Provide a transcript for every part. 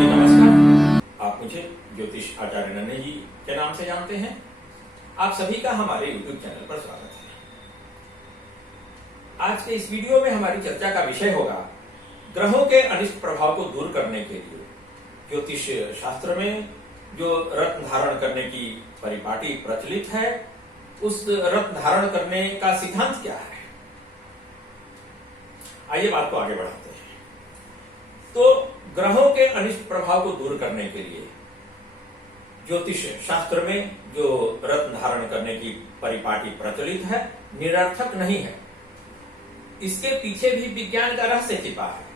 नमस्कार, आप मुझे ज्योतिष आचार्य नन्हे जी के नाम से जानते हैं। आप सभी का हमारे YouTube चैनल पर स्वागत है। आज के इस वीडियो में हमारी चर्चा का विषय होगा ग्रहों के अनिष्ट प्रभाव को दूर करने के लिए ज्योतिष शास्त्र में जो रत्न धारण करने की परिपाटी प्रचलित है, उस रत्न धारण करने का सिद्धांत क्या है। आइए बात को आगे बढ़ाते हैं। तो ग्रहों के अनिष्ट प्रभाव को दूर करने के लिए ज्योतिष शास्त्र में जो रत्न धारण करने की परिपाटी प्रचलित है, निरर्थक नहीं है। इसके पीछे भी विज्ञान का रहस्य छिपा है।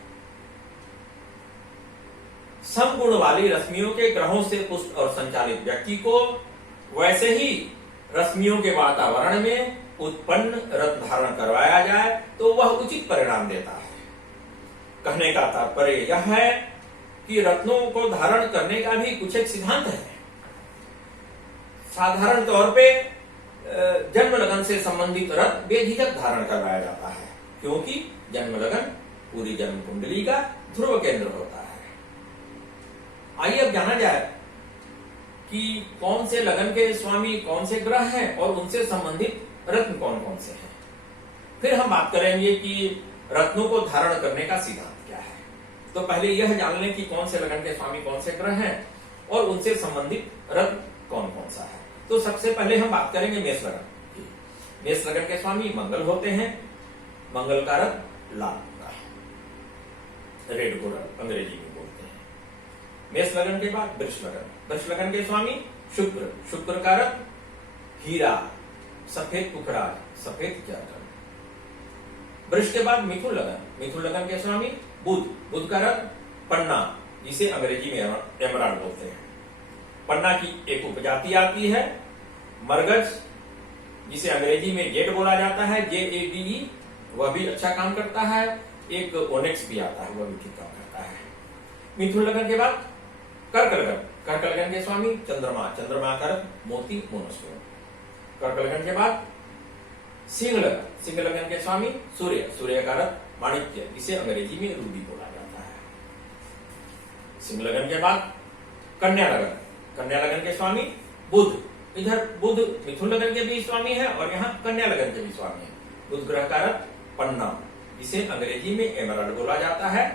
समगुण वाली रश्मियों के ग्रहों से पुष्ट और संचालित व्यक्ति को वैसे ही रश्मियों के वातावरण में उत्पन्न रत्न धारण करवाया जाए तो वह उचित परिणाम देता है। कहने का तात्पर्य यह है कि रत्नों को धारण करने का भी कुछ एक सिद्धांत है। साधारण तौर पे जन्म लगन से संबंधित रत्न बेझिझक धारण करवाया जाता है, क्योंकि जन्म लगन पूरी जन्म कुंडली का ध्रुव केंद्र होता है। आइए अब जाना जाए कि कौन से लगन के स्वामी कौन से ग्रह हैं और उनसे संबंधित रत्न कौन कौन से हैं। फिर हम बात करेंगे कि रत्नों को धारण करने का सिद्धांत क्या है। तो पहले यह जान लें कि कौन से लगन के स्वामी कौन से ग्रह हैं और उनसे संबंधित रत्न कौन कौन सा है। तो सबसे पहले हम बात करेंगे मेष लगन की। मेष लगन के स्वामी मंगल होते हैं। मंगल का रत्न लाल होता है, रेड गोल्ड अंग्रेजी में बोलते हैं। मेष लगन के बाद वृष लगन। वृष लगन के स्वामी शुक्र। शुक्र का रत्न हीरा, सफेद पुखराज, सफेद जर्कन। वृष के बाद मिथुन लगन। मिथुन लगन के स्वामी बुध। बुध का रत्न पन्ना, जिसे अंग्रेजी में एमराल्ड बोलते हैं। पन्ना की एक उपजाति आती है मरगज, जिसे अंग्रेजी में जेड बोला जाता है, JADE, वह भी अच्छा काम करता है। एक ओनेक्स भी आता है, वह भी ठीक काम करता है। मिथुन लगन के बाद कर्क लगन। कर्क लगन के स्वामी चंद्रमा। चंद्रमा का रत्न मोती, मोनस्टोन। कर्क लगन के बाद सिंह लगन। सिंह लगन के स्वामी सूर्य। सूर्य का रत्न माणिक्य, जिसे अंग्रेजी में रूबी बोला जाता है। सिंह लगन के बाद कन्या लगन। कन्या लगन के स्वामी बुध। इधर बुध मिथुन लगन के भी स्वामी है और यहाँ कन्या लगन के भी स्वामी है। बुध ग्रह का रत्न पन्ना, जिसे अंग्रेजी में एमराल्ड बोला जाता है।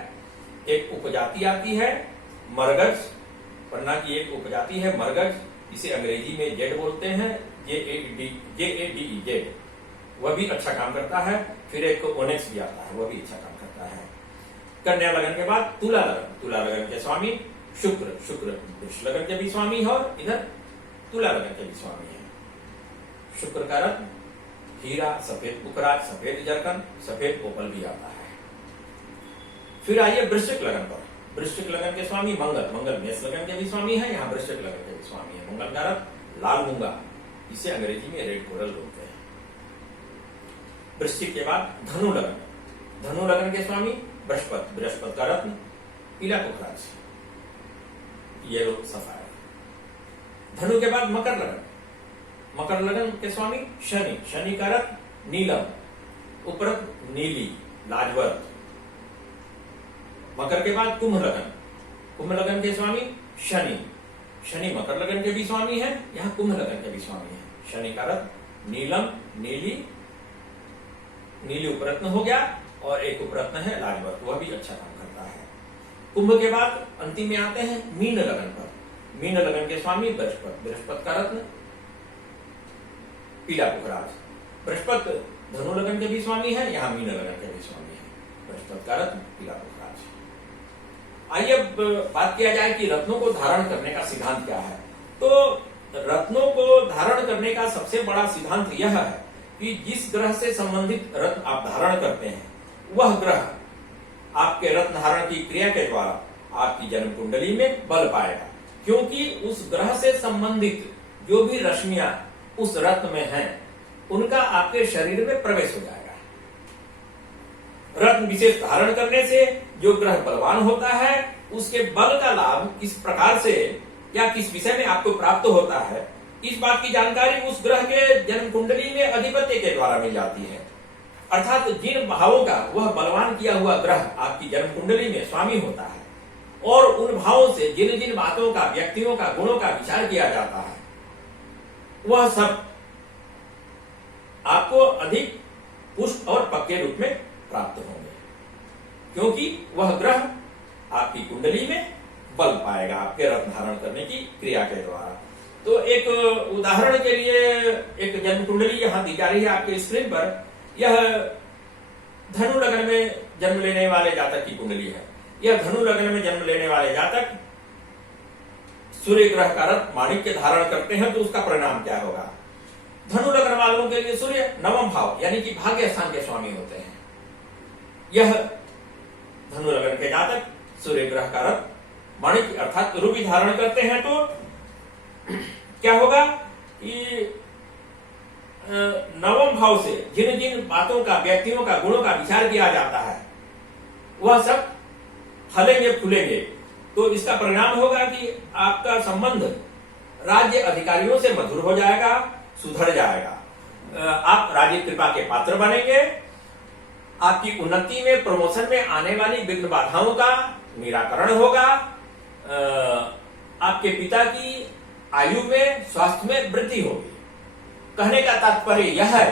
एक उपजाति आती है मरगज। पन्ना की एक उपजाति है मरगज, जिसे अंग्रेजी में जेड बोलते हैं, JADE, जेड, वह भी अच्छा काम करता है। फिर एक ओनेक्स भी आता है, वह भी अच्छा काम करता है। कन्या लगन के बाद तुला लगन। तुला लगन के स्वामी शुक्र। शुक्र वृष लगन के भी स्वामी है और इधर तुला लगन के भी स्वामी है। शुक्र का रत्न हीरा, सफेद पुखराज, सफेद जर्कन, सफेद ओपल भी आता है। फिर आइए वृश्चिक लगन पर। वृश्चिक लगन के स्वामी मंगल। मंगल मेष लगन के भी स्वामी है, यहाँ वृश्चिक लगन के भी स्वामी है। मंगल का रत्न लाल मूंगा, इसे अंग्रेजी में रेड कोरल बोलते हैं। वृश्चिक के बाद धनु लगन। धनु लगन के स्वामी बृहस्पति। बृहस्पति का रत्न पीला पुखराज, येलो सफायर। धनु के बाद मकर लगन। मकर लगन के स्वामी शनि। शनि का रत्न नीलम, उपरत्न नीली, लाजवर्त। मकर के बाद कुंभ लगन। कुंभ लगन के स्वामी शनि। शनि मकर लगन के भी स्वामी है, यहाँ कुंभ लगन के भी स्वामी है। शनि का रत्न नीलम, नीली, नीली उपरत्न हो गया और एक उपरत्न है लाजवर्त, वह भी अच्छा काम करता है। कुंभ के बाद अंतिम में आते हैं मीन लगन पर। मीन लगन के स्वामी बृहस्पति। बृहस्पति का रत्न पीला पुखराज। बृहस्पति धनु लगन के भी स्वामी है, यहाँ मीन लगन के भी स्वामी है। बृहस्पति का रत्न पीला पुखराज। आइए अब बात किया जाए कि रत्नों को धारण करने का सिद्धांत क्या है। तो रत्नों को धारण करने का सबसे बड़ा सिद्धांत यह है कि जिस ग्रह से संबंधित रत्न आप धारण करते हैं, वह ग्रह आपके रत्न धारण की क्रिया के द्वारा आपकी जन्म कुंडली में बल पाएगा, क्योंकि उस ग्रह से संबंधित जो भी रश्मियां उस रत्न में हैं, उनका आपके शरीर में प्रवेश हो जाएगा। रत्न विशेष धारण करने से जो ग्रह बलवान होता है, उसके बल का लाभ किस प्रकार से या किस विषय में आपको प्राप्त होता है, इस बात की जानकारी उस ग्रह के जन्म कुंडली में अधिपत्य के द्वारा मिल जाती है। अर्थात जिन भावों का वह बलवान किया हुआ ग्रह आपकी जन्म कुंडली में स्वामी होता है और उन भावों से जिन जिन बातों का, व्यक्तियों का, गुणों का विचार किया जाता है, वह सब आपको अधिक पुष्ट और पक्के रूप में प्राप्त होंगे, क्योंकि वह ग्रह आपकी कुंडली में बल पाएगा आपके रत्न धारण करने की क्रिया के द्वारा। तो एक उदाहरण के लिए एक जन्म कुंडली यहां दी जा रही है आपके स्क्रीन पर। यह धनु लग्न में जन्म लेने वाले जातक की कुंडली है। यह धनु लग्न में जन्म लेने वाले जातक सूर्य ग्रह का रत्न माणिक्य धारण करते हैं, तो उसका परिणाम क्या होगा? धनु लग्न वालों के लिए सूर्य नवम भाव यानी कि भाग्य स्थान के स्वामी होते हैं। यह धनु लग्न के जातक सूर्य ग्रह का रत्न माणिक्य अर्थात रूबी धारण करते हैं, तो क्या होगा कि नवम भाव से जिन जिन बातों का, व्यक्तियों का, गुणों का विचार किया जाता है, वह सब फलेंगे, फूलेंगे। तो इसका परिणाम होगा कि आपका संबंध राज्य अधिकारियों से मधुर हो जाएगा, सुधर जाएगा। आप राज्य कृपा के पात्र बनेंगे। आपकी उन्नति में, प्रमोशन में आने वाली विघ्न बाधाओं का निराकरण होगा। आपके पिता की आयु में, स्वास्थ्य में वृद्धि होगी। कहने का तात्पर्य यह है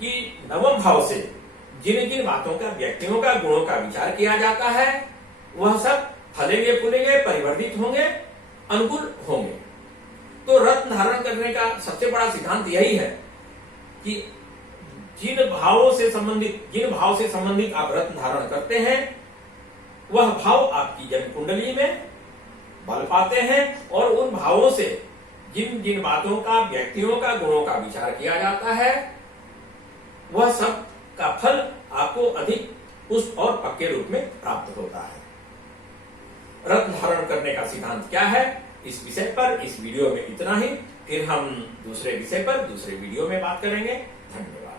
कि नवम भाव से जिन जिन बातों का, व्यक्तियों का, गुणों का विचार किया जाता है, वह सब फलेंगे, फूलेंगे, परिवर्तित होंगे, अनुकूल होंगे। तो रत्न धारण करने का सबसे बड़ा सिद्धांत यही है कि जिन भाव से संबंधित आप रत्न धारण करते हैं, वह भाव आपकी जन्म कुंडली में बल पाते हैं और उन भावों से जिन जिन बातों का, व्यक्तियों का, गुणों का विचार किया जाता है, वह सब का फल आपको अधिक पुष्ट और पक्के रूप में प्राप्त होता है। रत्न धारण करने का सिद्धांत क्या है, इस विषय पर इस वीडियो में इतना ही। फिर हम दूसरे विषय पर दूसरे वीडियो में बात करेंगे। धन्यवाद।